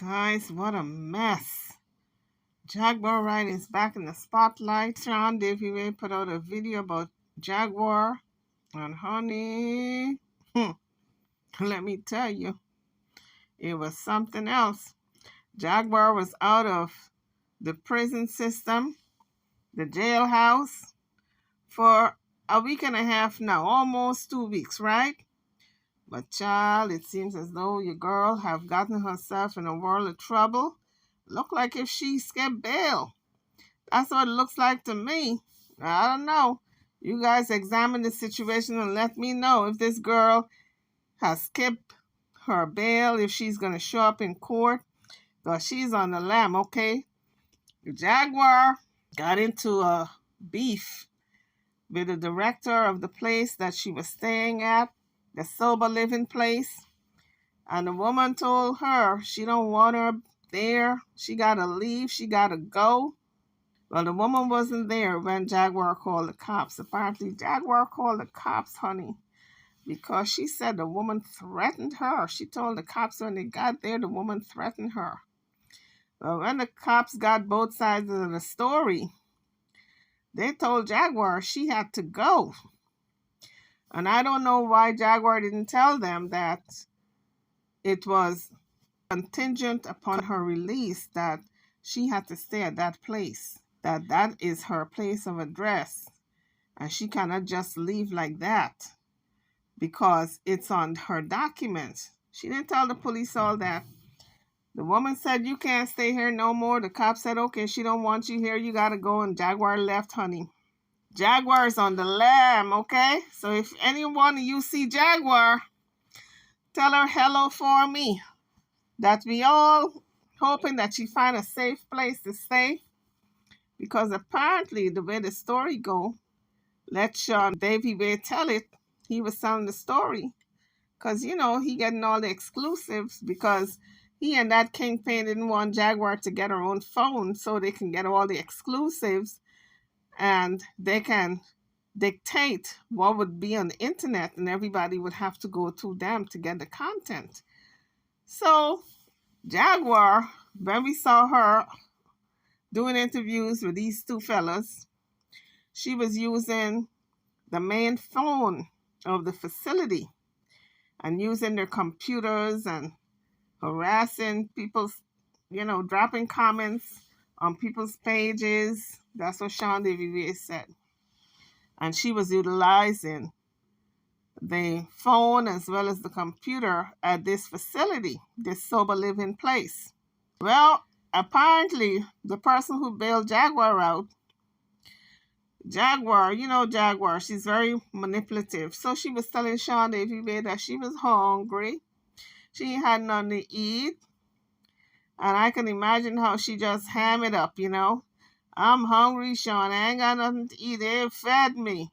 Guys, what a mess. Jaguar ride is back in the spotlight. Sean Davy put out a video about Jaguar. And honey, let me tell you, it was something else. Jaguar was out of the prison system, the jailhouse, for a week and a half now, almost 2 weeks, right? But child, it seems as though your girl have gotten herself in a world of trouble. Look like if she skipped bail. That's what it looks like to me. I don't know. You guys examine the situation and let me know if this girl has skipped her bail, if she's going to show up in court. Because she's on the lam, okay? The Jaguar got into a beef with the director of the place that she was staying at, the sober living place. And the woman told her she don't want her there. She got to leave. She got to go. Well, the woman wasn't there when Jaguar called the cops. Apparently, Jaguar called the cops, honey, because she said the woman threatened her. She told the cops when they got there, the woman threatened her. Well, when the cops got both sides of the story, they told Jaguar she had to go. And I don't know why Jaguar didn't tell them that it was contingent upon her release that she had to stay at that place, that is her place of address. And she cannot just leave like that because it's on her documents. She didn't tell the police all that. The woman said, you can't stay here no more. The cop said, okay, she don't want you here. You got to go. And Jaguar left, honey. Jaguar is on the lam, okay? So if anyone you see Jaguar, tell her hello for me. That we all hoping that she find a safe place to stay. Because apparently the way the story go, let Sean Davy Way tell it. He was telling the story. Because, you know, he getting all the exclusives because he and that kingpin didn't want Jaguar to get her own phone so they can get all the exclusives and they can dictate what would be on the internet and everybody would have to go to them to get the content. So Jaguar, when we saw her doing interviews with these two fellas, she was using the main phone of the facility and using their computers and harassing people's, dropping comments on people's pages. That's what Sean Davy said. And she was utilizing the phone as well as the computer at this facility, this sober living place. Well, apparently, the person who bailed Jaguar out, Jaguar, she's very manipulative. So she was telling Sean Davy that she was hungry. She had nothing to eat. And I can imagine how she just ham it up, I'm hungry, Sean. I ain't got nothing to eat. They fed me.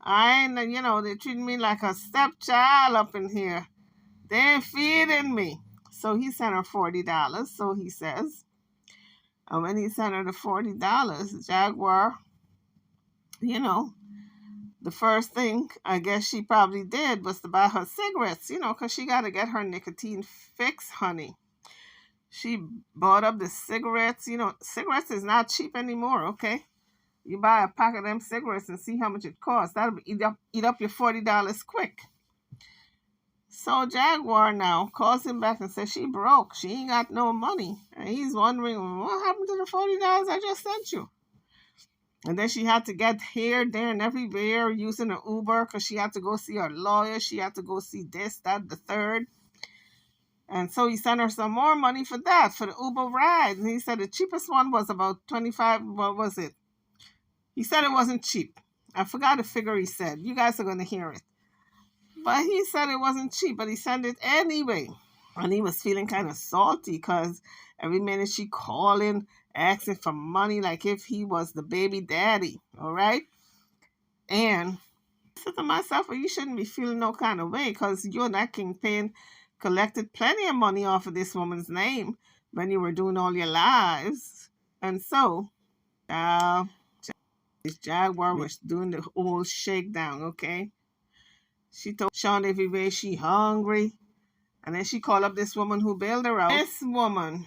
I ain't, they treat me like a stepchild up in here. They're feeding me. So he sent her $40, so he says. And when he sent her the $40, Jaguar, the first thing I guess she probably did was to buy her cigarettes, because she got to get her nicotine fix, honey. She bought up the cigarettes. Cigarettes is not cheap anymore, okay? You buy a pack of them cigarettes and see how much it costs. That'll eat up your $40 quick. So Jaguar now calls him back and says she broke. She ain't got no money. And he's wondering, what happened to the $40 I just sent you? And then she had to get here, there, and everywhere using an Uber because she had to go see her lawyer. She had to go see this, that, the third. And so he sent her some more money for that, for the Uber ride. And he said the cheapest one was about 25, what was it? He said it wasn't cheap. I forgot the figure he said. You guys are going to hear it. But he said it wasn't cheap, but he sent it anyway. And he was feeling kind of salty because every minute she calling, asking for money like if he was the baby daddy, all right? And I said to myself, well, you shouldn't be feeling no kind of way because you're that kingpin collected plenty of money off of this woman's name when you were doing all your lives. And so, this Jaguar was doing the old shakedown, okay? She told Sean Davy she hungry. And then she called up this woman who bailed her out. This woman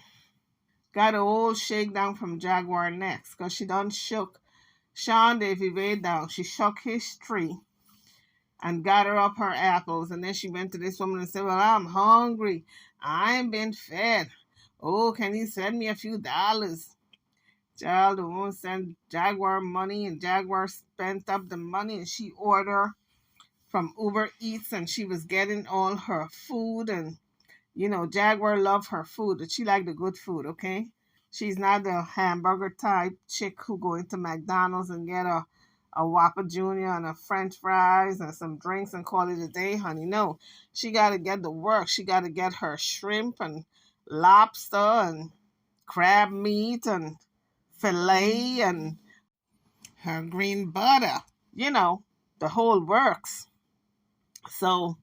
got a old shakedown from Jaguar next because she done shook Sean Davy way down. She shook his tree and got her up her apples. And then she went to this woman and said, well, I'm hungry. I ain't been fed. Oh, can you send me a few dollars? Child, the woman sent Jaguar money, and Jaguar spent up the money, and she ordered from Uber Eats, and she was getting all her food. And you know, Jaguar loved her food, but she liked the good food, okay? She's not the hamburger type chick who go into McDonald's and get a Whopper Junior and a French fries and some drinks and call it a day, honey. No, she got to get the work. She got to get her shrimp and lobster and crab meat and filet and her green butter. You know, the whole works. So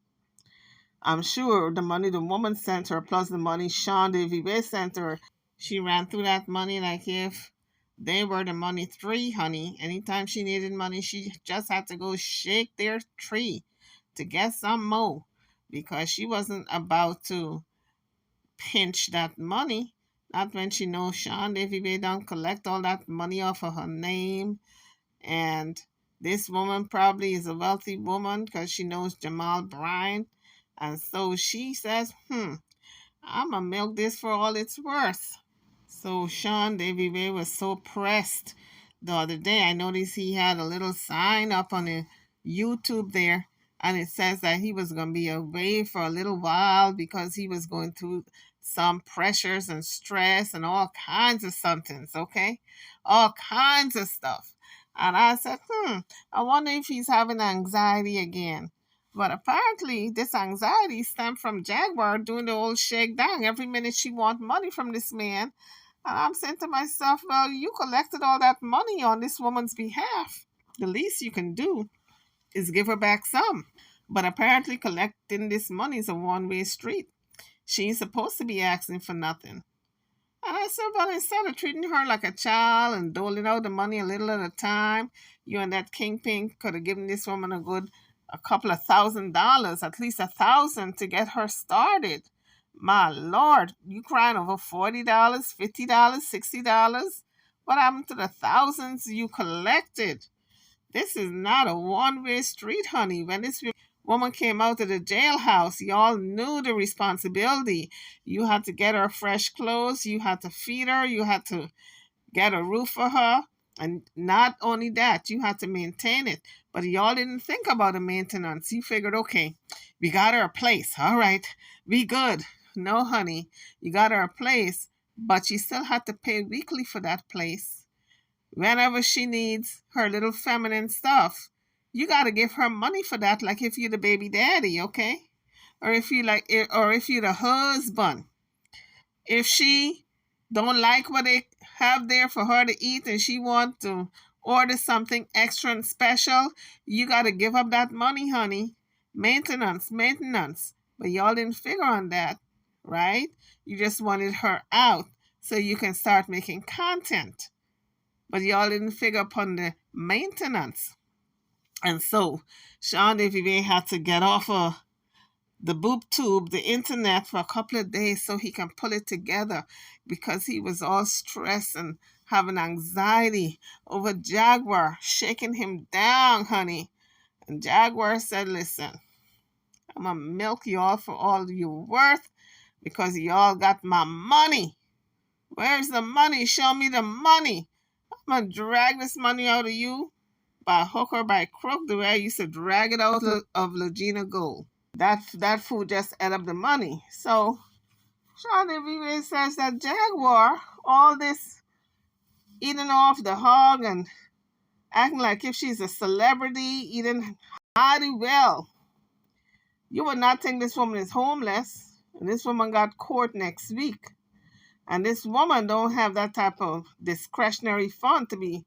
I'm sure the money the woman sent her plus the money Sean Davy sent her, she ran through that money like if they were the money three, honey. Anytime she needed money, she just had to go shake their tree to get some more because she wasn't about to pinch that money. Not when she knows Sean Davy don't collect all that money off of her name. And this woman probably is a wealthy woman because she knows Jamal Bryant. And so she says, I'm going to milk this for all it's worth. So Sean Davy Ray was so pressed the other day. I noticed he had a little sign up on the YouTube there, and it says that he was going to be away for a little while because he was going through some pressures and stress and all kinds of somethings, okay? All kinds of stuff. And I said, I wonder if he's having anxiety again. But apparently, this anxiety stemmed from Jaguar doing the old shakedown. Every minute she wants money from this man. And I'm saying to myself, well, you collected all that money on this woman's behalf. The least you can do is give her back some. But apparently, collecting this money is a one-way street. She ain't supposed to be asking for nothing. And I said, well, instead of treating her like a child and doling out the money a little at a time, you and that kingpin could have given this woman a couple of $1,000, at least 1,000 to get her started. My Lord, you crying over $40, $50, $60? What happened to the thousands you collected? This is not a one-way street, honey. When this woman came out of the jailhouse, y'all knew the responsibility. You had to get her fresh clothes. You had to feed her. You had to get a roof for her. And not only that, you had to maintain it. But y'all didn't think about the maintenance. You figured, okay, we got her a place. All right, we good. No, honey, you got her a place, but you still had to pay weekly for that place. Whenever she needs her little feminine stuff, you got to give her money for that, like if you're the baby daddy, okay? Or if you're the husband. If she don't like what they have there for her to eat and she want to order something extra and special, you got to give up that money, honey. Maintenance. But y'all didn't figure on that, right? You just wanted her out so you can start making content. But y'all didn't figure upon the maintenance. And so Sean Davy had to get off of the boob tube, the internet, for a couple of days so he can pull it together because he was all stressed and having anxiety over Jaguar shaking him down, honey. And Jaguar said, listen, I'm going to milk y'all for all you're worth because y'all got my money. Where's the money? Show me the money. I'm going to drag this money out of you by hook or by crook, the way I used to drag it out of Legina Gold. That food just ate up the money. So Sean Davy says that Jaguar, all this eating off the hog and acting like if she's a celebrity, eating mighty well. You would not think this woman is homeless. And this woman got court next week. And this woman don't have that type of discretionary fund to be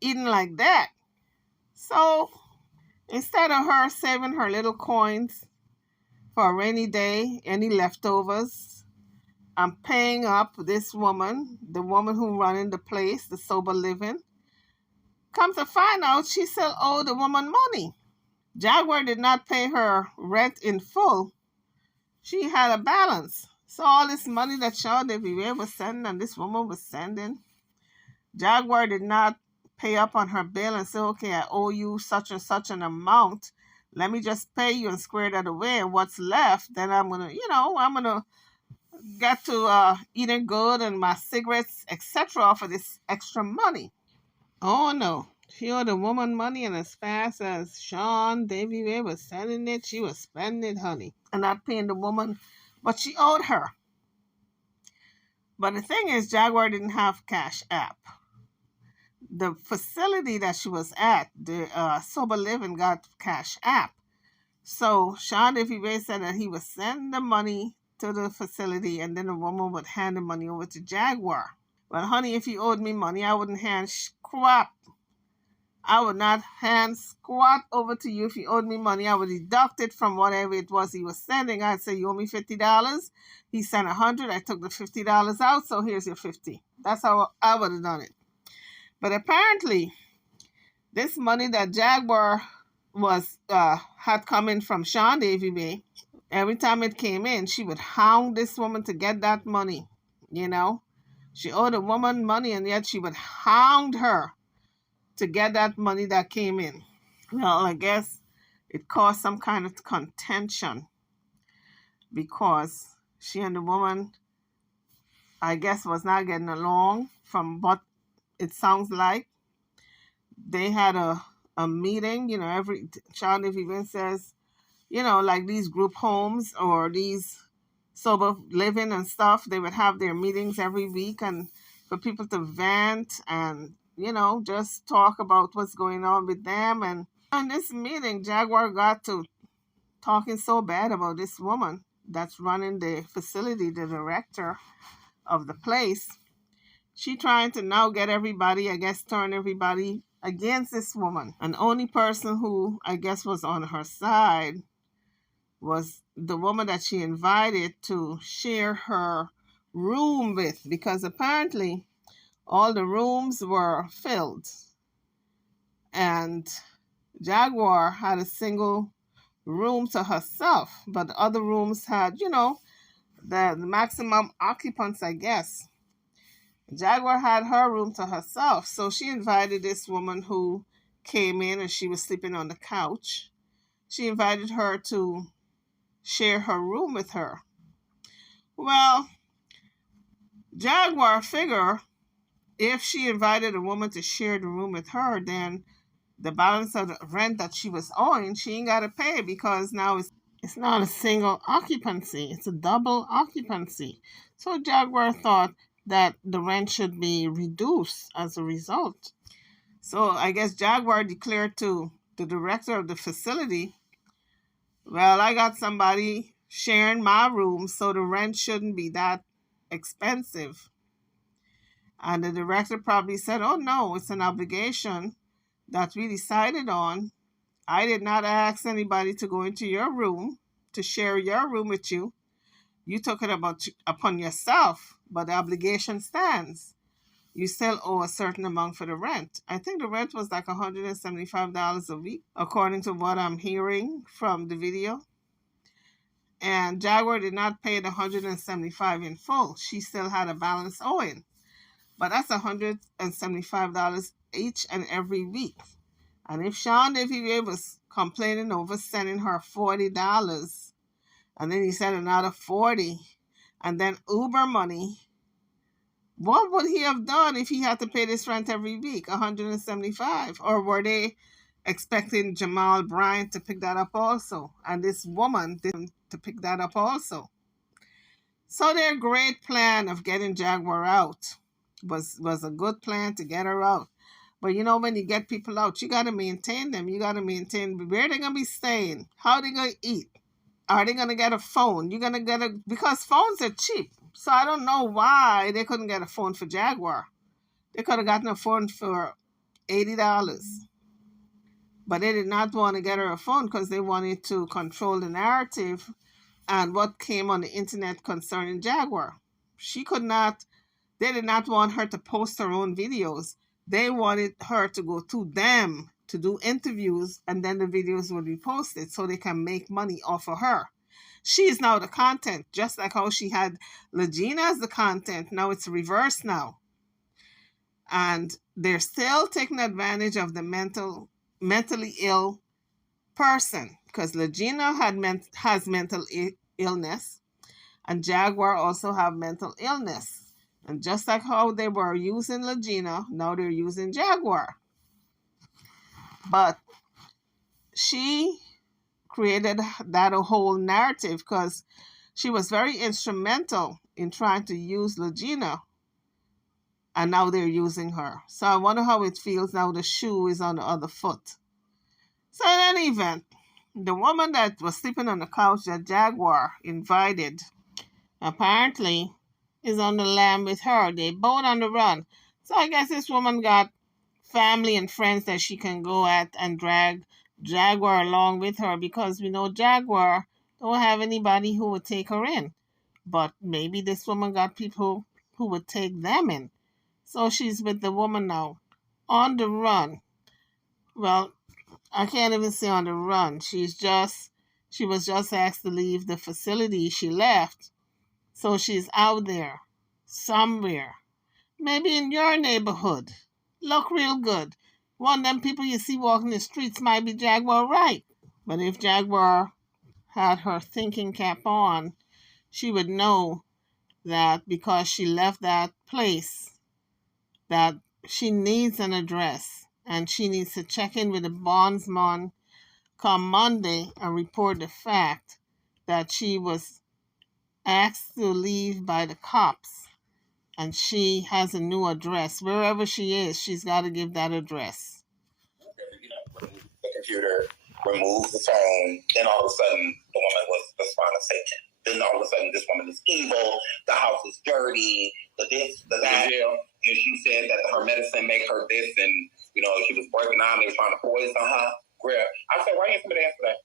eating like that. So instead of her saving her little coins for a rainy day, any leftovers, I'm paying up this woman, the woman who running the place, the sober living. Come to find out, she still owed the woman money. Jaguar did not pay her rent in full. she had a balance. So all this money that Sean Davy Ray was sending and this woman was sending, Jaguar did not pay up on her bill and say, okay, I owe you such and such an amount. Let me just pay you and square that away. And what's left, then I'm going to, I'm going to get to eating good and my cigarettes, etc. for this extra money. Oh, no. She owed the woman money, and as fast as Sean Davy Ray was sending it, she was spending it, honey, and not paying the woman what she owed her. But the thing is, Jaguar didn't have Cash App. The facility that she was at, the Sober Living, got Cash App. So Sean Davy Ray said that he would send the money to the facility, and then the woman would hand the money over to Jaguar. Well, honey, if you owed me money, I wouldn't hand squat. I would not hand squat over to you if you owed me money. I would deduct it from whatever it was he was sending. I'd say, you owe me $50. He sent $100. I took the $50 out, so here's your $50. That's how I would have done it. But apparently, this money that Jaguar had come in from Sean Davy Ray, every time it came in, she would hound this woman to get that money. She owed a woman money, and yet she would hound her to get that money that came in. Well, I guess it caused some kind of contention because she and the woman, I guess, was not getting along from what it sounds like. They had a meeting, every child, if even says, like these group homes or these sober living and stuff, they would have their meetings every week and for people to vent and, just talk about what's going on with them. And in this meeting, Jaguar got to talking so bad about this woman that's running the facility, the director of the place. She trying to now get everybody, I guess, turn everybody against this woman. And the only person who, I guess, was on her side was the woman that she invited to share her room with, because apparently all the rooms were filled. And Jaguar had a single room to herself, but the other rooms had, the maximum occupants, I guess. Jaguar had her room to herself, so she invited this woman who came in and she was sleeping on the couch. She invited her to share her room with her. Well, Jaguar figured if she invited a woman to share the room with her, then the balance of the rent that she was owing, she ain't got to pay, because now it's not a single occupancy, it's a double occupancy. So Jaguar thought that the rent should be reduced as a result. So I guess Jaguar declared to the director of the facility, well, I got somebody sharing my room, so the rent shouldn't be that expensive. And the director probably said, oh no, it's an obligation that we decided on. I did not ask anybody to go into your room, to share your room with you. You took it upon yourself, but the obligation stands. You still owe a certain amount for the rent. I think the rent was like $175 a week, according to what I'm hearing from the video. And Jaguar did not pay the $175 in full. She still had a balance owing. But that's $175 each and every week. And if Sean Davy Ray was complaining over sending her $40, and then he sent another $40, and then Uber money, what would he have done if he had to pay this rent every week, $175? Or were they expecting Jamal Bryant to pick that up also, and this woman didn't to pick that up also? So their great plan of getting Jaguar out was a good plan to get her out. But when you get people out, you got to maintain them. You got to maintain where they're going to be staying, how they're going to eat. Are they going to get a phone? You're going to get because phones are cheap. So I don't know why they couldn't get a phone for Jaguar. They could have gotten a phone for $80. But they did not want to get her a phone because they wanted to control the narrative and what came on the internet concerning Jaguar. They did not want her to post her own videos. They wanted her to go to them to do interviews, and then the videos would be posted so they can make money off of her. She is now the content, just like how she had Legina as the content. Now it's reversed now. And they're still taking advantage of the mentally ill person, because Legina has mental illness, and Jaguar also have mental illness. And just like how they were using Legina, now they're using Jaguar. But she created that a whole narrative because she was very instrumental in trying to use Legina, and now they're using her. So I wonder how it feels now the shoe is on the other foot. So in any event, the woman that was sleeping on the couch that Jaguar invited apparently is on the lam with her. They both on the run. So I guess this woman got family and friends that she can go at and drag Jaguar along with her, because we know Jaguar don't have anybody who would take her in. But maybe this woman got people who would take them in. So she's with the woman now on the run. Well, I can't even say on the run. She was just asked to leave the facility she left. So she's out there somewhere. Maybe in your neighborhood. Look real good. One of them people you see walking the streets might be Jaguar, right? But if Jaguar had her thinking cap on, she would know that because she left that place, that she needs an address and she needs to check in with the bondsman come Monday and report the fact that she was asked to leave by the cops and she has a new address. Wherever she is, she's got to give that address. Remove the computer, remove the phone, then all of a sudden the woman was the spawn of Satan. Then all of a sudden this woman is evil, the house is dirty, the this, the that. And she said that her medicine make her this, and she was breaking down, they were trying to poison her. Girl, I said, why ain't somebody answer that?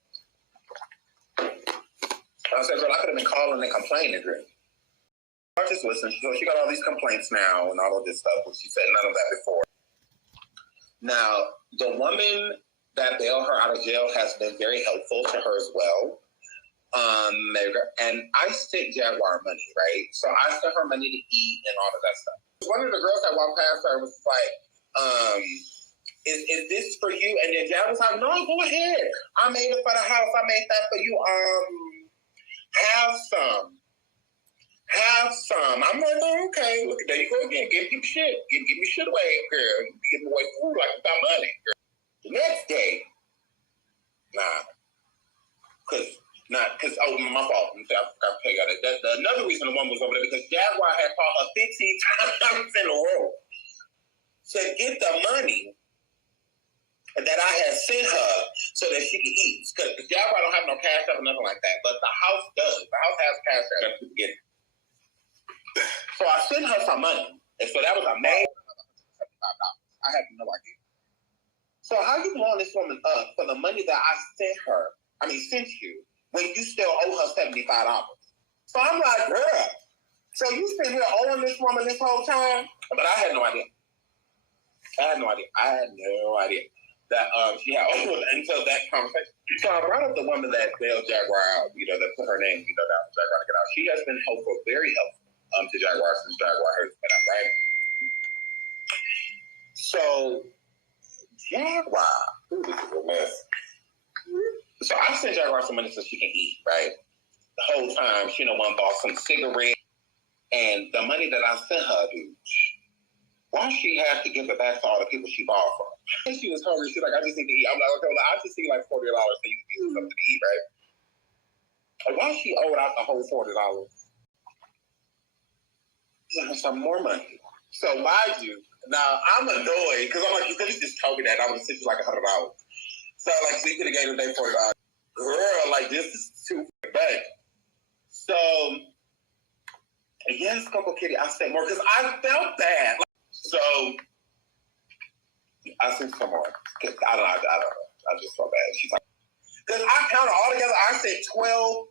I said, girl, I could have been calling and complaining, girl. I just listened. So she got all these complaints now and all of this stuff, but she said none of that before. Now, the woman that bailed her out of jail has been very helpful to her as well. And I sent Jaguar money, right? So I sent her money to eat and all of that stuff. One of the girls that walked past her was like, is this for you? And then Jaguar was like, no, go ahead. I made it for the house. I made that for you. Have some. I'm like, oh, okay. Look, there you go again. Give me shit. Give me shit away, girl. You be giving away food like you got money, girl. The next day, my fault. I forgot to tell you that. Another reason the one was over there because Jaguar had called her 15 times in a row to get the money that I had sent her so that she could eat. Because Jaguar don't have no cash up or nothing like that, but the house does. The house has cash up to get it. So I sent her some money, and so that was amazing. $75. I had no idea. So how you blowing this woman up for the money that I sent you, when you still owe her $75? So I'm like, girl, so you been here owing this woman this whole time? But I had no idea. I had no idea that she had owed until that conversation. So I brought up the woman that bailed Jaguar out, that put her name, down for Jaguar to get out. She has been helpful, very helpful to Jaguar since Jaguar has been out, right? So Jaguar, this is a mess. So I sent Jaguar some money so she can eat, right? The whole time, she bought some cigarettes, and the money that I sent her, dude, why she have to give it back to all the people she bought from? And she was hungry. She's like, I just need to eat. I'm like, okay, well, I just need like $40 so you can get something to eat, right? Like, why she owed out the whole $40? Some more money. So mind you, now I'm annoyed because I'm like, you could have just told me that I would have sent you like $100. So so you could have gave her $40. Girl, like this is too bad. So yes, Coco Kitty, I sent more because I felt bad. So I sent some more. I don't know. I just felt bad. She's like, because I counted all together. I said 12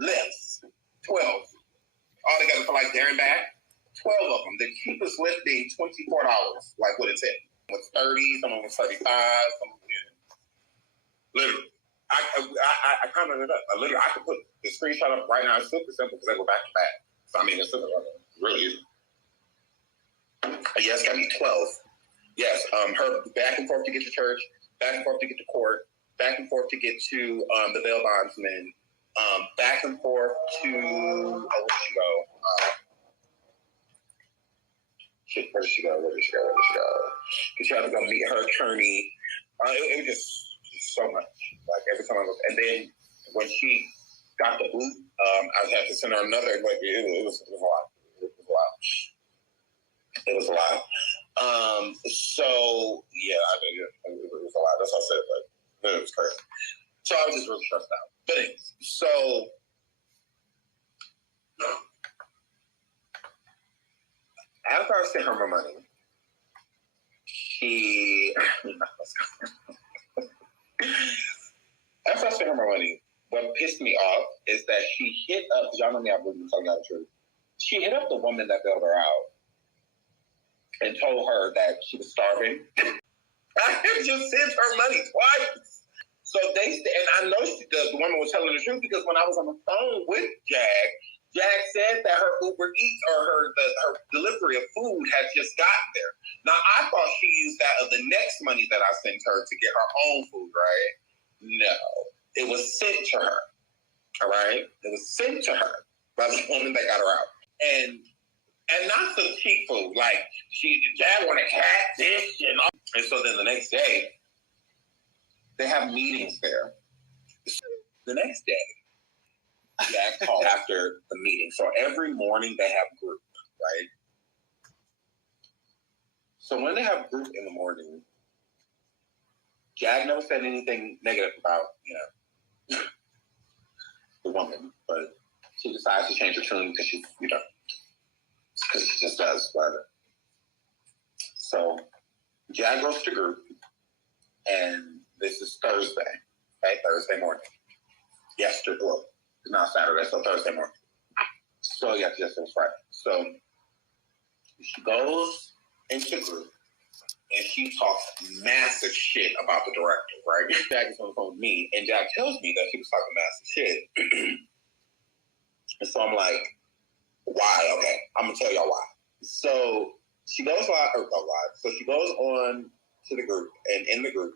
lifts. 12 all together for like there and back. 12 of them. The cheapest lift being $24. Like what it said. It was 30. Some of them was 35. Some of them, literally. I counted it up. I could put the screenshot up right now. It's super simple because they go back to back. So I mean, it's super really easy. Yes, got me 12. Yes, her back and forth to get to church, back and forth to get to court, back and forth to get to the bail bondsman, back and forth to where did she go? Where did she go? Because she had to go meet her attorney. It was just so much. Like every time I was, and then when she got the boot, I had to send her another. Like it was a lot. It was a lot. So yeah, it was a lot. That's what I said. Like it was crazy. So I was just really stressed out. But anyways, so after I sent her my money, after I sent her my money, what pissed me off is that she hit up, y'all know me, I believe in telling y'all the truth. She hit up the woman that bailed her out and told her that she was starving. I just sent her money twice. So and I know the woman was telling the truth because when I was on the phone with Jag said that her Uber Eats or her delivery of food had just gotten there. Now, I thought she used that of the next money that I sent her to get her own food, right? No. It was sent to her, all right? It was sent to her by the woman that got her out. And not some cheap food. Like, Jag wanted catfish and all. And so then the next day, they have meetings there. The next day, Jag called after the meeting. So every morning they have group, right? So when they have group in the morning, Jag never said anything negative about, the woman, but she decides to change her tune because she just does, whatever. So Jag goes to group, and this is Thursday, right? Thursday morning. Yesterday, well, it's not Saturday, so Thursday morning. So yeah, yesterday was Friday. So she goes into group, and she talks massive shit about the director, right? Jag is on the phone with me, and Jag tells me that she was talking massive shit. And so I'm like, why? Okay, I'm gonna tell y'all why. So she goes live. So she goes on to the group, and in the group,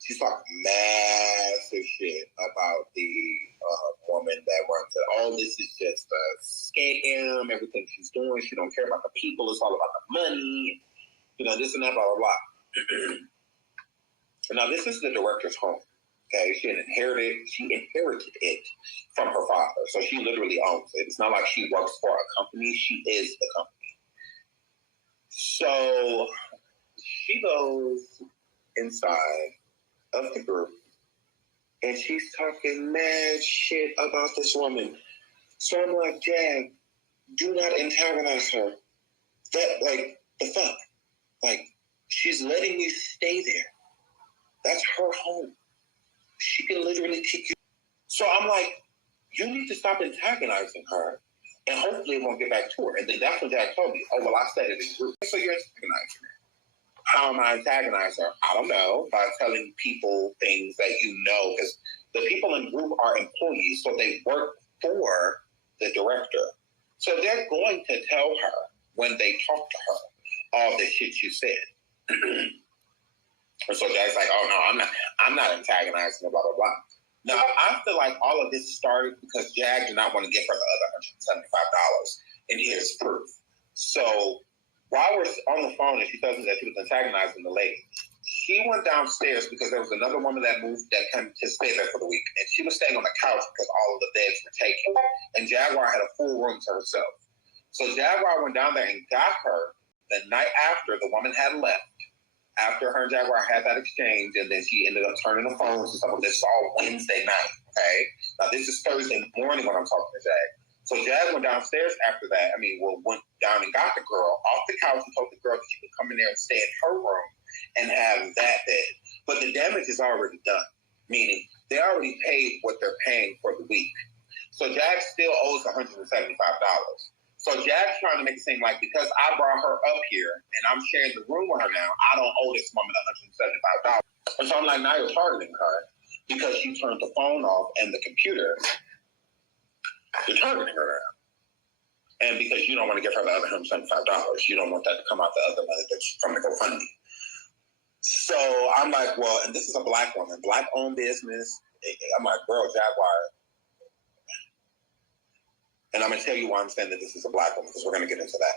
she's talking massive shit about the woman that runs it. All this is just a scam. Everything she's doing, she don't care about the people. It's all about the money. This and that, blah, blah, blah. Now, this is the director's home. Okay, she inherited it from her father. So she literally owns it. It's not like she works for a company. She is the company. So she goes inside of the group, and she's talking mad shit about this woman. So I'm like, Jag, do not antagonize her. That, the fuck? She's letting you stay there. That's her home. She can literally kick you. So I'm like, you need to stop antagonizing her, and hopefully it won't get back to her. And then that's when Jag told me, oh, well, I said it in group. So you're antagonizing her. How am I antagonizing her? I don't know. By telling people things that because the people in group are employees, so they work for the director. So they're going to tell her when they talk to her all the shit you said. And so Jag's like, oh no, I'm not antagonizing her, blah, blah, blah. Now, I feel like all of this started because Jag did not want to give her the other $175, and here's proof. So while we're on the phone and she tells me that she was antagonizing the lady, she went downstairs because there was another woman that moved that came to stay there for the week, and she was staying on the couch because all of the beds were taken, and Jaguar had a full room to herself. So Jaguar went down there and got her the night after the woman had left. After her and Jaguar had that exchange, and then she ended up turning the phones and stuff. This is all Wednesday night, okay? Now, this is Thursday morning when I'm talking to Jag. So Jag went downstairs after that. Went down and got the girl off the couch and told the girl that she could come in there and stay in her room and have that bed. But the damage is already done, meaning they already paid what they're paying for the week. So Jag still owes $175. So Jag's trying to make it seem like because I brought her up here and I'm sharing the room with her now, I don't owe this woman $175. And so I'm like, now you're targeting her because she turned the phone off and the computer, you're targeting her now. And because you don't want to give her the other $175, you don't want that to come out the other money that's from the GoFundMe. So I'm like, well, and this is a Black woman, Black-owned business. I'm like, girl, Jaguar. And I'm going to tell you why I'm saying that this is a Black woman, because we're going to get into that.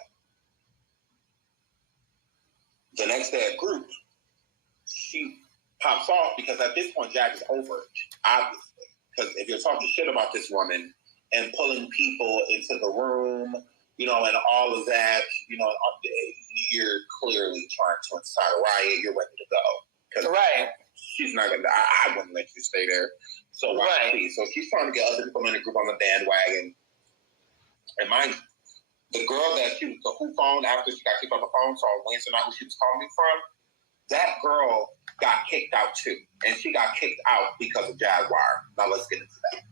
The next day at group, she pops off because at this point, Jack is over it, obviously. Because if you're talking shit about this woman and pulling people into the room, you know, and all of that, you know, you're clearly trying to incite a riot. You're ready to go. Right. She's not going to, I wouldn't let you stay there. So why right. So she's trying to get other people in the group on the bandwagon. And mind you, the girl that she was, who phoned after she got kicked off the phone, so on Wednesday night who she was calling me from, that girl got kicked out too. And she got kicked out because of Jaguar. Now let's get into that.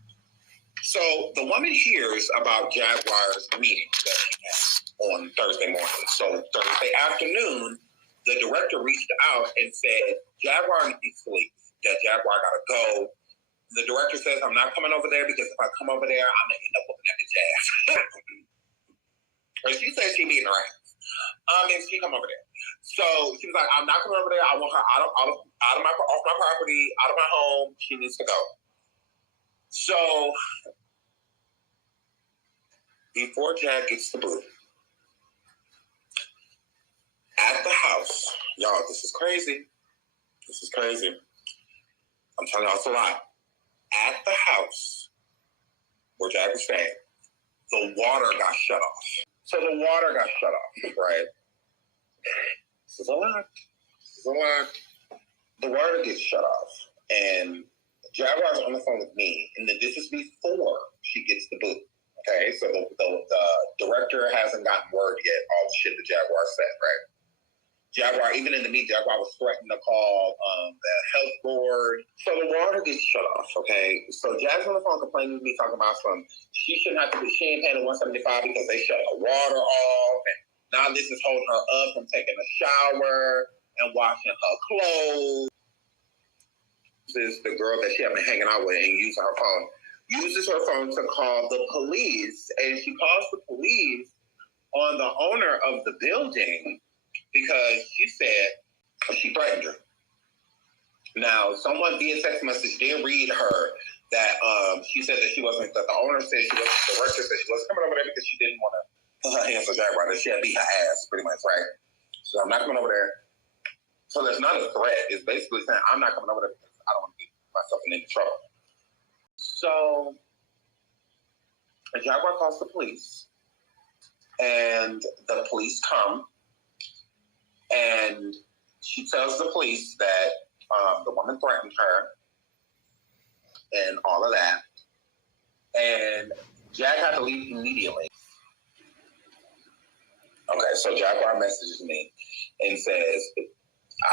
So the woman hears about Jaguar's meeting that she had on Thursday morning. So Thursday afternoon, the director reached out and said, Jaguar needs to leave, that Jaguar got to go. The director says, I'm not coming over there because if I come over there, I'm going to end up whooping that bitch ass. And she says she beating her ass. And she come over there. So she was like, I'm not coming over there. I want her off my property, out of my home. She needs to go. So before Jack gets the boot, at the house, y'all, this is crazy. This is crazy. I'm telling y'all, it's a lot. At the house where Jack was staying, the water got shut off. So the water got shut off, right? This is a lot. This is a lot. The water gets shut off. And Jaguar's on the phone with me. And then this is before she gets the boot. Okay? So the director hasn't gotten word yet, all the shit that Jaguar said, right? Jaguar, even in the meeting, Jaguar was threatening to call the health board. So the water gets shut off, okay? So Jack's on the phone complaining to me, talking about she shouldn't have to be, she ain't paying the $175 because they shut the water off. And now this is holding her up from taking a shower and washing her clothes. This is the girl that she had been hanging out with and using her phone. Uses her phone to call the police, and she calls the police on the owner of the building, because she said she threatened her. Now, someone via text message did read her that she said that that the owner said the director said she wasn't coming over there because she didn't want to put her hands on Jaguar, that she had beat her ass, pretty much, right? So I'm not coming over there. So that's not a threat. It's basically saying I'm not coming over there because I don't want to get myself in any trouble. So Jaguar calls the police, and the police come. And she tells the police that the woman threatened her and all of that. And Jack had to leave immediately. Okay, so Jaguar messages me and says,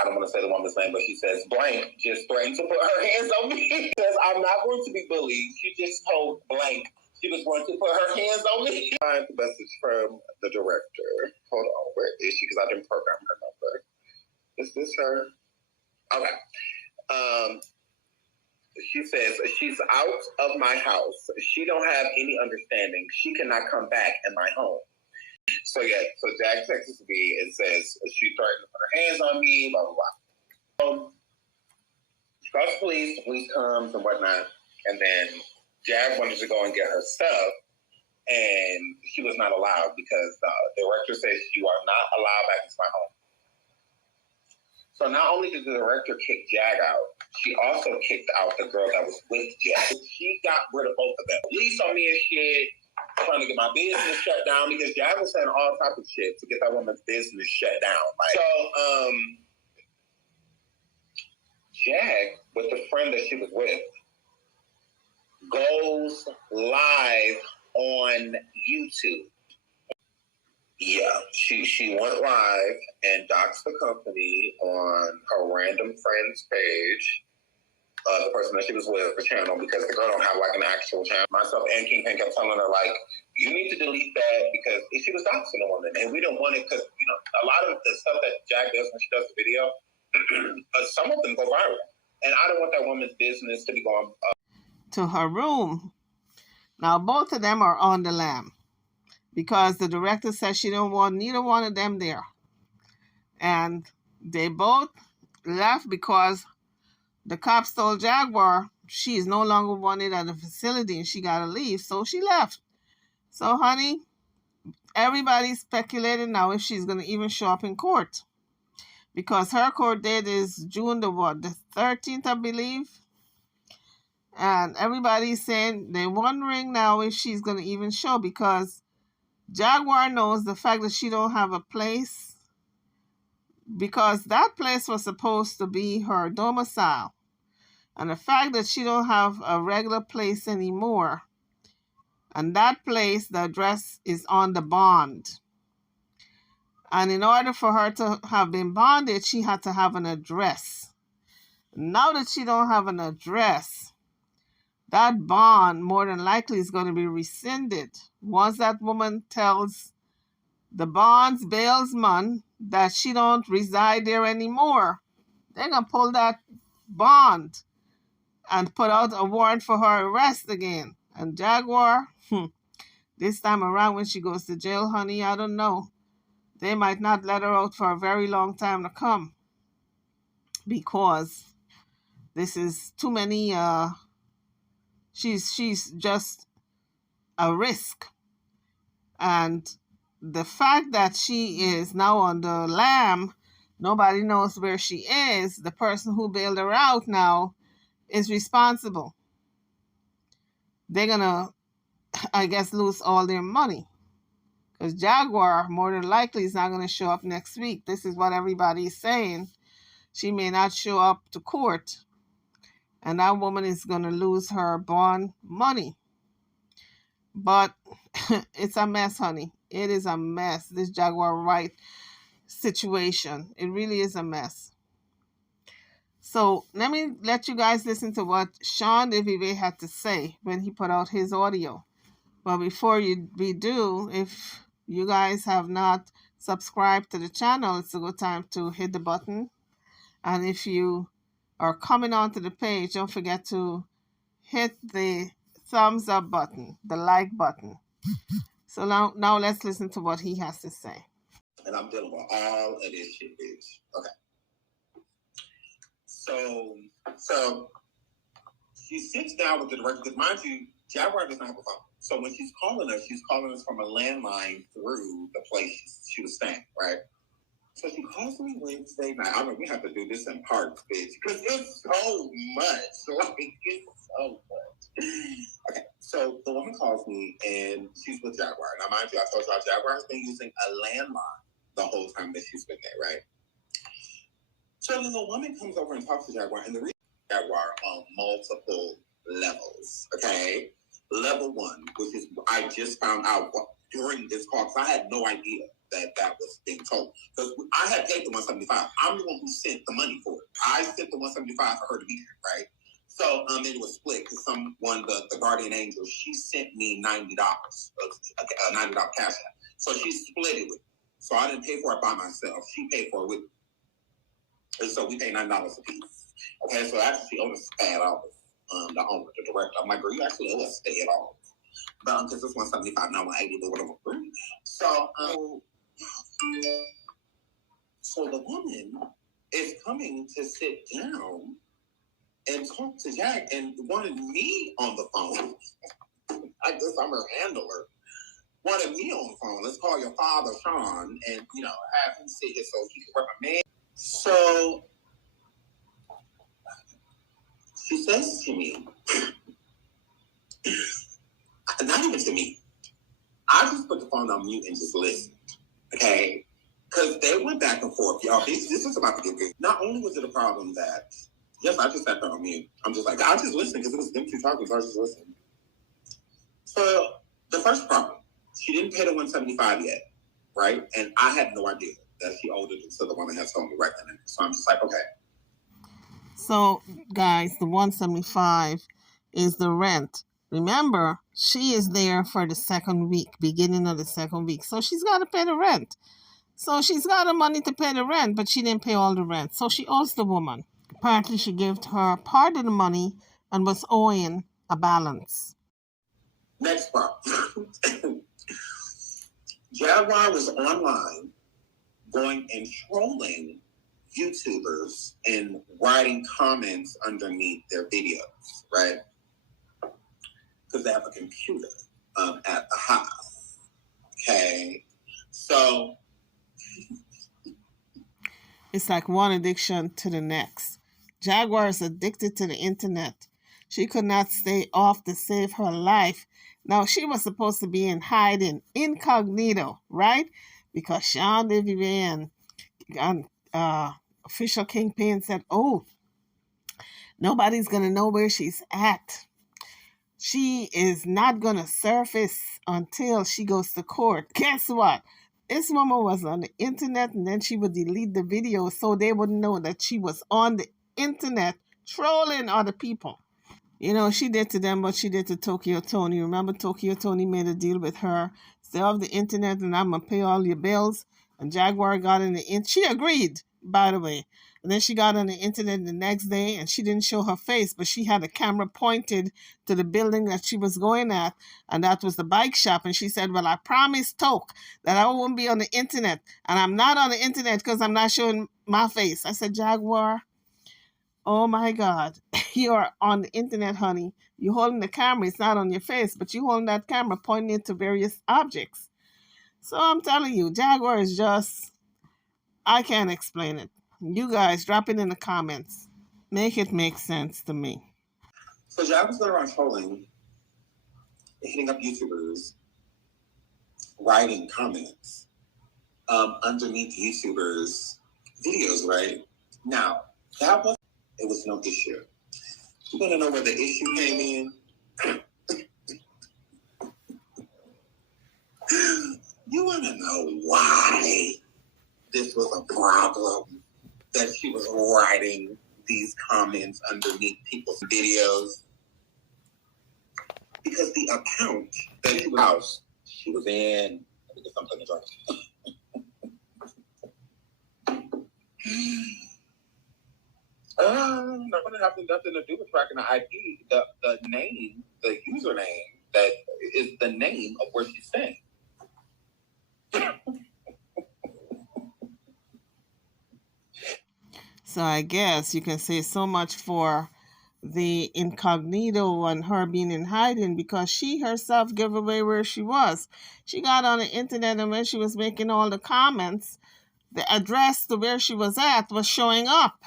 I don't want to say the woman's name, but she says, blank just threatened to put her hands on me. She says, I'm not going to be bullied. She just told blank she was going to put her hands on me. Find the message from the director. Hold on, where is she? Because I didn't program her number. Is this her? Okay. She says, she's out of my house. She don't have any understanding. She cannot come back in my home. So yeah, so Jack texts me and says, she threatened to put her hands on me, blah, blah, blah. She calls the police comes and whatnot, and then Jack wanted to go and get her stuff, and she was not allowed because the director says you are not allowed back into my home. So not only did the director kick Jag out, she also kicked out the girl that was with Jag. She got rid of both of them. Police on me and shit, trying to get my business shut down because Jag was saying all types of shit to get that woman's business shut down. So Jag, with the friend that she was with, goes live on YouTube. Yeah, she went live and doxed the company on her random friends page, the person that she was with, the channel, because the girl don't have like an actual channel. Myself and Kingpin kept telling her like, you need to delete that because she was doxing the woman, and we don't want it because a lot of the stuff that Jack does when she does the video, some of them go viral. And I don't want that woman's business to be going to her room. Now, both of them are on the lam because the director says she don't want neither one of them there. And they both left because the cops told Jaguar she is no longer wanted at the facility and she got to leave. So she left. So, honey, everybody's speculating now if she's going to even show up in court. Because her court date is June the 13th, I believe. And everybody's saying they're wondering now if she's going to even show because Jaguar knows the fact that she don't have a place because that place was supposed to be her domicile. And the fact that she don't have a regular place anymore, and that place, the address is on the bond. And in order for her to have been bonded, she had to have an address. Now that she don't have an address, that bond more than likely is going to be rescinded. Once that woman tells the bond's bailsman that she don't reside there anymore, they're going to pull that bond and put out a warrant for her arrest again. And Jaguar, this time around when she goes to jail, honey, I don't know. They might not let her out for a very long time to come because this is too many, she's just a risk. And the fact that she is now on the lam, nobody knows where she is. The person who bailed her out now is responsible. They're going to, I guess, lose all their money. Because Jaguar, more than likely, is not going to show up next week. This is what everybody is saying. She may not show up to court. And that woman is going to lose her bond money. But it's a mess, honey. It is a mess, this Jaguar Wright situation. It really is a mess. So let me let you guys listen to what Sean DeVive had to say when he put out his audio. But before we do, if you guys have not subscribed to the channel, it's a good time to hit the button. And if you are coming onto the page, don't forget to hit the thumbs up button, the like button. So now let's listen to what he has to say. And I'm dealing with all of this shit, bitch. Okay. So she sits down with the director, because mind you, Jaguar doesn't have a phone. So when she's calling us from a landline through the place she was staying, right? So she calls me Wednesday night. I mean, we have to do this in parts, bitch, because it's so much. Like, it's so much. Okay, so the woman calls me, and she's with Jaguar. Now, mind you, I told you Jaguar has been using a landline the whole time that she's been there, right? So then the woman comes over and talks to Jaguar, and the reason Jaguar on multiple levels, okay? Level one, which is I just found out during this call, because I had no idea that was being told. Because I had paid the $175. I'm the one who sent the money for it. I sent the $175 for her to be here, right? So it was split because the guardian angel, she sent me $90, a $90 cash out. So she split it with me. So I didn't pay for it by myself. She paid for it with me. And so we paid $9 a piece. Okay, so actually she owed us $8. The owner, the director. I'm like, girl, you actually owe us $8. But because it's $175, not $180, but whatever. So the woman is coming to sit down and talk to Jack and wanted me on the phone. I guess I'm her handler. Wanted me on the phone. Let's call your father, Sean, and have him sit here so he can recommend. So she says to me, not even to me, I just put the phone on mute and just listened, okay? Because they went back and forth, y'all. This was about to get good. Not only was it a problem that, yes, I just sat there on mute. I'm just like, I just listened because it was them two talking, so I was just listening. So the first problem, she didn't pay the $175 yet, right? And I had no idea that she owed it until the woman had told me right then. So I'm just like, okay. So, guys, the $175 is the rent. Remember, she is there for the second week, beginning of the second week. So she's got to pay the rent. So she's got the money to pay the rent, but she didn't pay all the rent. So she owes the woman. Apparently, she gave her part of the money and was owing a balance. Next part. Jaguar was online going and trolling YouTubers and writing comments underneath their videos, right? Because they have a computer at the house. Okay. So it's like one addiction to the next. Jaguar is addicted to the internet. She could not stay off to save her life. Now, she was supposed to be in hiding, incognito, right? Because Sean Vivian and official Kingpin said, oh, nobody's going to know where she's at. She is not going to surface until she goes to court. Guess what? This woman was on the internet and then she would delete the video so they wouldn't know that she was on the internet trolling other people. You know, she did to them what she did to Tokyo Tony. Remember, Tokyo Tony made a deal with her. Stay off the internet and I'm going to pay all your bills. And Jaguar got in the she agreed, by the way. And then she got on the internet the next day and she didn't show her face, but she had a camera pointed to the building that she was going at. And that was the bike shop. And she said, well, I promised Toke that I won't be on the internet. And I'm not on the internet because I'm not showing my face. I said, Jaguar, oh my God, you are on the internet, honey. You're holding the camera. It's not on your face, but you're holding that camera pointing it to various objects. So I'm telling you, Jaguar is just, I can't explain it. You guys, drop it in the comments. Make it make sense to me. So Jaguar's going around trolling, hitting up YouTubers, writing comments underneath YouTubers' videos, right? Now, it was no issue. You want to know where the issue came in? You want to know why this was a problem that she was writing these comments underneath people's videos? Because the account that she was in, let me get something to drink. Not going to have nothing to do with tracking the IP. The name, the username that is the name of where she's staying. So I guess you can say so much for the incognito and her being in hiding because she herself gave away where she was. She got on the internet and when she was making all the comments, the address to where she was at was showing up.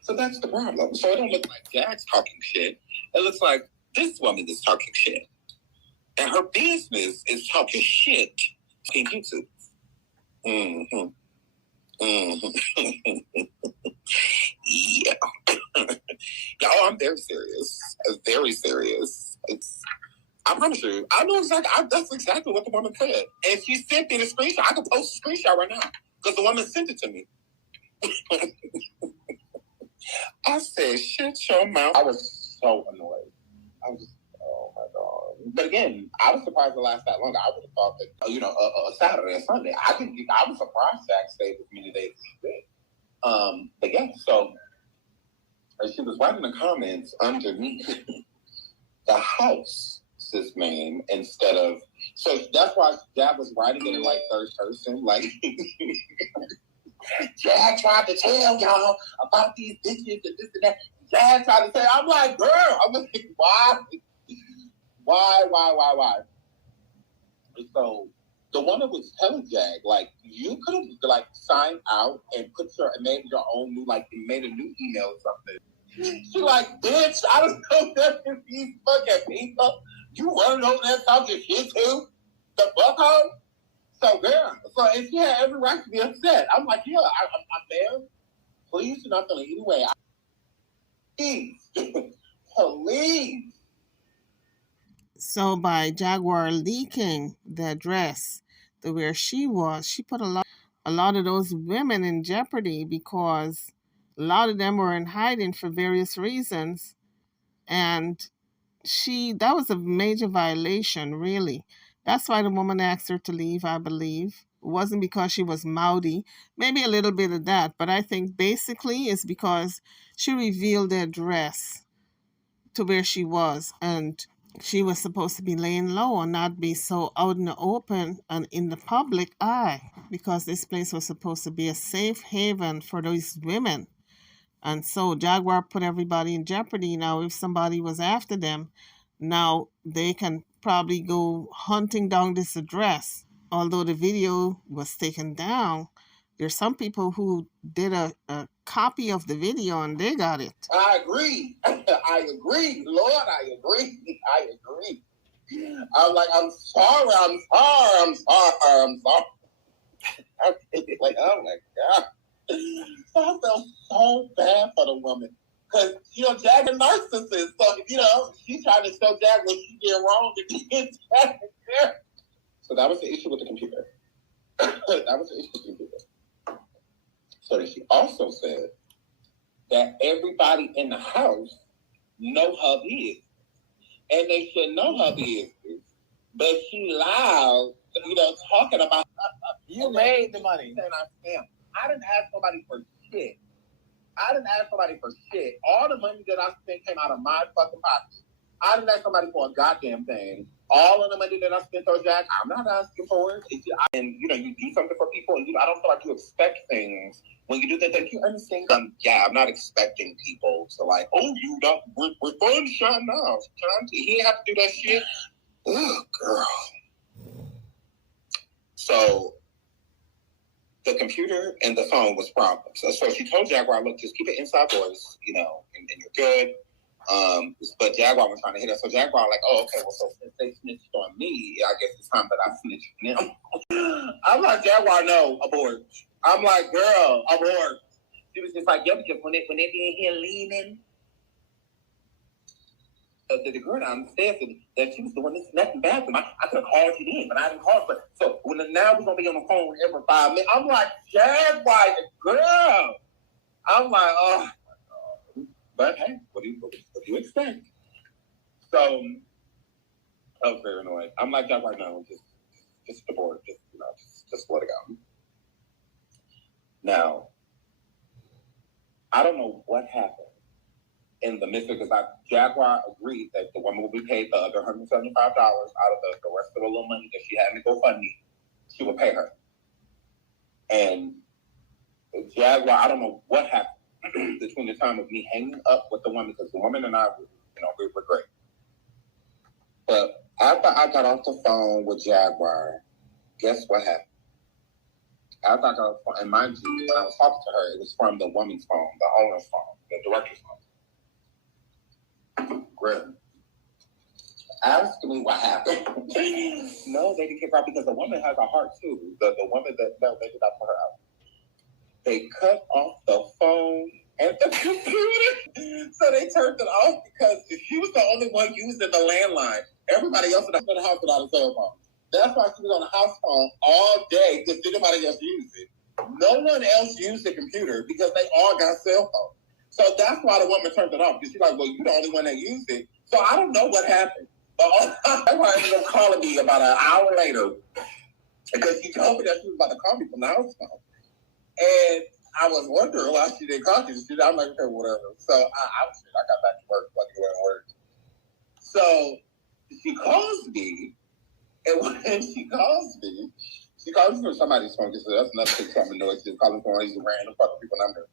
So that's the problem. So it don't look like Jack's talking shit. It looks like this woman is talking shit. And her business is talking shit in YouTube. Mm-hmm. Mm-hmm. Yeah. Y'all, I'm very serious. Very serious. I promise you, I know exactly, that's exactly what the woman said. And she sent me the screenshot. I can post a screenshot right now because the woman sent it to me. I said, shut your mouth. I was so annoyed. I was just, oh my God. But again, I was surprised it lasted that long. I would have thought that, a Saturday and Sunday. I was surprised Jack stayed as many days as she did. But yeah, so she was writing the comments underneath the house's name instead of, so that's why Jack was writing it in like third person, like, Jack tried to tell y'all about these bitches and this and that. Jack tried to say, I'm like, girl, I'm like, why? So the woman was telling Jack, like, you could have like signed out and made your own new, like, made a new email or something. She like, bitch, I don't know that these fucking people. You running over there talking shit too? The fuck home? So girl, and she had every right to be upset. I'm like, yeah, I'm there. Please do not feel any way. Please. Please. So by Jaguar leaking the address to where she was, she put a lot of those women in jeopardy because a lot of them were in hiding for various reasons. And that was a major violation, really. That's why the woman asked her to leave, I believe. wasn't because she was mouthy, maybe a little bit of that, but I think basically it's because she revealed the address to where she was, and she was supposed to be laying low and not be so out in the open and in the public eye, because this place was supposed to be a safe haven for those women. And so Jaguar put everybody in jeopardy. Now, if somebody was after them, now they can probably go hunting down this address. Although the video was taken down, there's some people who did a copy of the video and they got it. I agree. I agree. Lord, I agree. I agree. I'm like, I'm sorry. I'm sorry. Like, oh my God. So I felt so bad for the woman. Because, Jag a narcissist. So, she tried to show Jag what she did wrong to get Jag there. So that was the issue with the computer. That was the issue with the computer. So that she also said that everybody in the house know her business. And they should know her business. But she loud, talking about you made the money. I didn't ask nobody for shit. All the money that I spent came out of my fucking pocket. I didn't ask somebody for a goddamn thing. All of the money that I spent on Jack, I'm not asking for it. And, you do something for people, and I don't feel like you expect things. When you do that, you understand. I'm not expecting people to like, oh, we're fun shine now. He didn't have to do that shit. Oh, girl. So the computer and the phone was problems. So she told Jaguar, look, just keep it inside voice, and you're good. But Jaguar was trying to hit her. So Jaguar like, oh, okay, well, so since they snitched on me, I guess it's time that I snitch on them. I'm like, Jaguar, no, abort. I'm like, girl, abort. She was just like, yeah, because when they be in here leaning, the girl downstairs that she was the one that's nothing bad. I could have called you in, but I didn't call. But so now we're gonna be on the phone every 5 minutes. I'm like, Jaguar, the girl. I'm like, oh. But hey, what do you expect? So I was very annoyed. I'm like that right now. Just abort. Just let it go. Now, I don't know what happened in the midst because Jaguar agreed that the woman will be paid the other $175 out of the rest of the little money that she had in the GoFundMe. She would pay her. And Jaguar, I don't know what happened between the time of me hanging up with the woman, because the woman and I, we were great. But after I got off the phone with Jaguar, guess what happened? After I got off the phone, and mind you, when I was talking to her, it was from the woman's phone, the owner's phone, the director's phone. Grim. Ask me what happened. No, they didn't kick her out because the woman has a heart too. The woman that they did not put her out. They cut off the phone and the computer. So they turned it off because she was the only one using the landline. Everybody else in the house without a cell phone. That's why she was on the house phone all day because nobody else used it. No one else used the computer because they all got cell phones. So that's why the woman turned it off, because she's like, well, you're the only one that used it. So I don't know what happened. But that's why ended up calling me about an hour later, because she told me that she was about to call me from the house phone. And I was wondering why she didn't call me. I'm like, okay, whatever. So I got back to work, fucking went to work. So she calls me, and when she calls me from somebody's phone. So that's another thing, something noise. She's calling from these random fucking people number.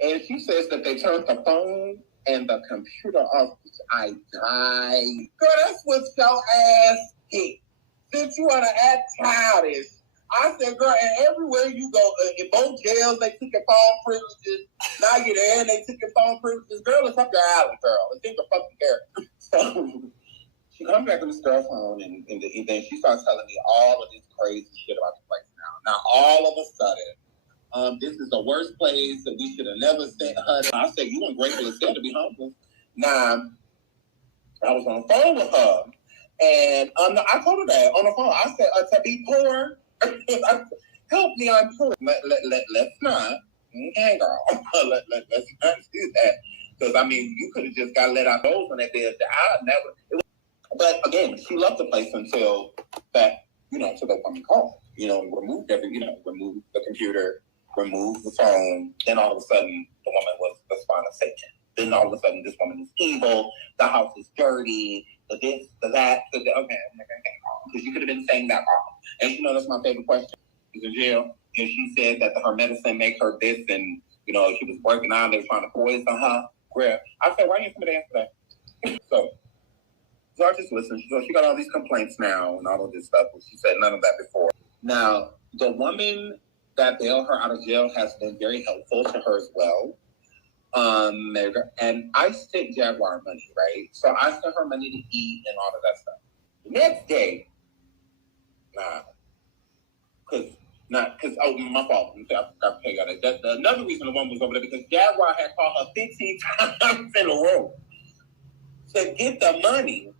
And she says that they turned the phone and the computer off. I died. Girl, that's what your ass get. Since you want to act childish. I said, girl, and everywhere you go, in both jails, they took your phone privileges. Now you're there and they took your phone privileges. Girl, it's up your alley, girl. It's in the fucking care. So she comes back on this girl's phone and then she starts telling me all of this crazy shit about the place now. Now, all of a sudden, this is the worst place that we should have never sent her. I said, you ungrateful as hell to be homeless. Now, I was on the phone with her, and I told her that on the phone. I said, to be poor, help me, I'm poor. Let's not. Okay, girl. Let's not do that. Because, I mean, you could have just got let out those when they did the out. But, again, she loved the place until that to the woman call, removed remove the computer, remove the phone. Then all of a sudden, the woman was the spawn of Satan. Then all of a sudden, this woman is evil. The house is dirty. The this, the that. Okay, I'm like, okay, because you could have been saying that wrong. And that's my favorite question. She's in jail, and she said that her medicine make her this, and she was working out. They were trying to poison her. Where I said, why didn't somebody answer that? So I just listened. So she got all these complaints now and all of this stuff. But she said none of that before. Now, the woman that bailed her out of jail has been very helpful to her as well. And I sent Jaguar money, right? So I sent her money to eat and all of that stuff. The next day, my fault. I forgot to tell you that. Another reason the woman was over there because Jaguar had called her 15 times in a row to get the money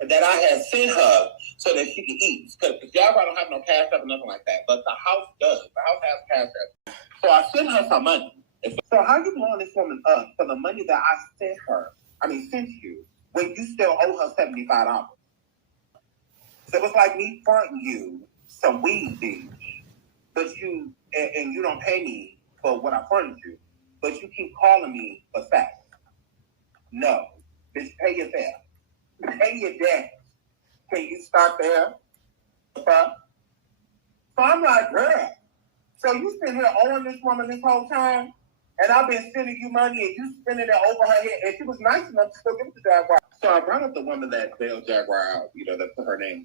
that I had sent her so that she could eat. Because Jaguar don't have no cash up or nothing like that, but the house does. The house has cash up. So I sent her some money. So how you blowing this woman up for the money that I sent you, when you still owe her $75? So it's like me fronting you some weed, bitch, but you don't pay me for what I fronted you, but you keep calling me for sex. No, bitch, pay your debt. Pay your debt. Can you start there? So I'm like, girl, so you sitting here owing this woman this whole time, and I've been sending you money, and you spending it over her head, and she was nice enough to still give it to Jaguar. So I brought up the woman that bailed Jaguar out, that put her name, down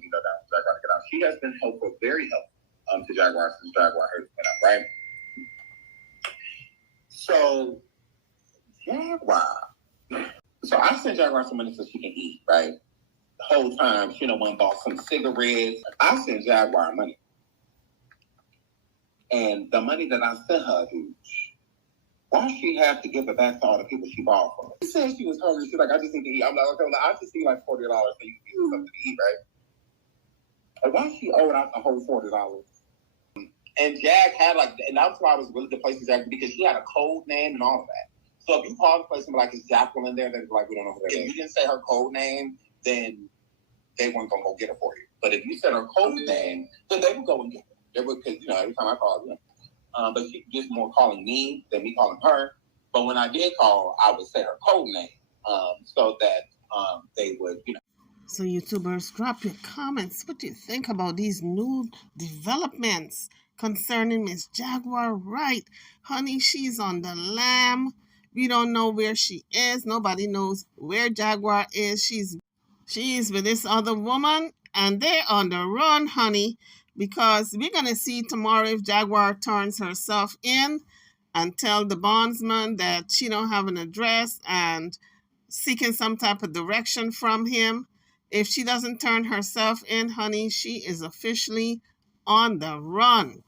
Jaguar to get out. She has been helpful, very helpful, to Jaguar since Jaguar has been out, right? So Jaguar. So I sent Jaguar some money so she can eat, right? The whole time, she went and bought some cigarettes. I sent Jaguar money. And the money that I sent her, dude, why she have to give it back to all the people she bought from? She said she was hungry. She's like, I just need to eat. I'm like, okay, well, I just need like $40 so you can get something to eat, right? And why she owed out the whole $40? And Jag had and that's why I was really replacing Jag, because she had a code name and all of that. So if you call the place and be like, is Jacqueline there? They'd be like, we don't know who that is. If you didn't say her code name, then they weren't going to go get her for you. But if you said her code name, then they would go and get her. They would, because, every time I called, but she just more calling me than me calling her. But when I did call, I would say her code name so that they would, So YouTubers, drop your comments. What do you think about these new developments concerning Miss Jaguar Wright? Honey, she's on the lam. We don't know where she is. Nobody knows where Jaguar is. She's with this other woman, and they're on the run, honey, because we're going to see tomorrow if Jaguar turns herself in and tell the bondsman that she don't have an address and seeking some type of direction from him. If she doesn't turn herself in, honey, she is officially on the run.